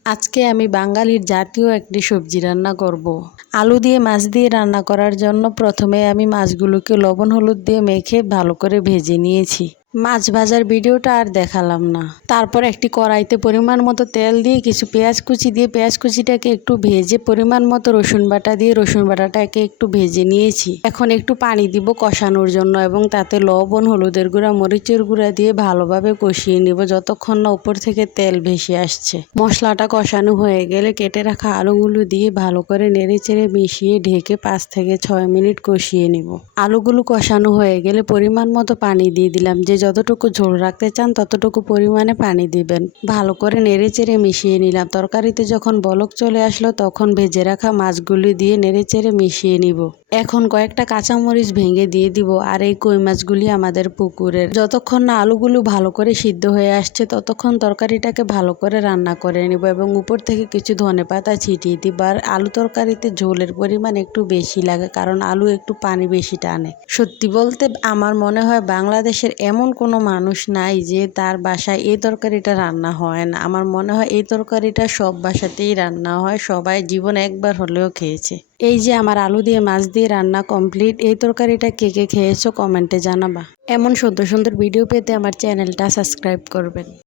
আজকে আমি বাঙালির জাতীয় একটি সবজি রান্না করব। আলু দিয়ে মাছ দিয়ে রান্না করার জন্য প্রথমে আমি মাছগুলোকে লবণ হলুদ দিয়ে মেখে ভালো করে ভেজে নিয়েছি। মাছ ভাজার ভিডিওটা আর দেখালাম না। তারপর একটি কড়াইতে পরিমাণ মতো তেল দিয়ে কিছু পেঁয়াজ কুচি দিয়ে পেঁয়াজ কুচিটাকে একটু ভেজে পরিমাণ মতো রসুন বাটা দিয়ে রসুন বাটাটাকে একটু ভেজে নিয়েছি। এখন একটু পানি দিব কষানোর জন্য এবং তাতে লবণ হলুদের গুঁড়া মরিচের গুঁড়া দিয়ে ভালোভাবে কষিয়ে নিব যতক্ষণ না উপর থেকে তেল ভেসে আসছে। মশলাটা কষানো হয়ে গেলে কেটে রাখা আলুগুলো দিয়ে ভালো করে নেড়েচেড়ে মিশিয়ে ঢেকে 5 থেকে 6 মিনিট কষিয়ে নিব। আলুগুলো কষানো হয়ে গেলে পরিমাণ মতো পানি দিয়ে দিলাম। যে যতটুকু ঝোল রাখতে চান ততটুকু পরিমাণে পানি দিবেন। ভালো করে নেড়েচেড়ে মিশিয়ে নিলাম। তরকারিতে যখন বলক চলে আসলো তখন ভেজে রাখা মাছগুলি দিয়ে নেড়েচেড়ে মিশিয়ে নিব। এখন কয়েকটা কাঁচামরিচ ভেঙে দিয়ে দিব। আর এই কই মাছগুলি আমাদের পুকুরের। যতক্ষণ না আলুগুলো ভালো করে সিদ্ধ হয়ে আসছে ততক্ষণ তরকারিটাকে ভালো করে রান্না করে নিব এবং উপর থেকে কিছু ধনেপাতা ছিটিয়ে দিব। আর আলু তরকারিতে ঝোলের পরিমাণ একটু বেশি লাগে, কারণ আলু একটু পানি বেশি টানে। সত্যি বলতে আমার মনে হয় বাংলাদেশের এমন কোনো মানুষ নাই যে তার বাসায় এই তরকারিটা রান্না হয় না। আমার মনে হয় এই তরকারিটা সব বাসাতেই রান্না হয়, সবাই জীবনে একবার হলেও খেয়েছে। এই যে আমার আলু দিয়ে মাছ দিয়ে রান্না কমপ্লিট। এই তরকারিটা কে কে খেয়েছো কমেন্টে জানাবা। এমন সুন্দর সুন্দর ভিডিও পেতে আমার চ্যানেলটা সাবস্ক্রাইব করবেন।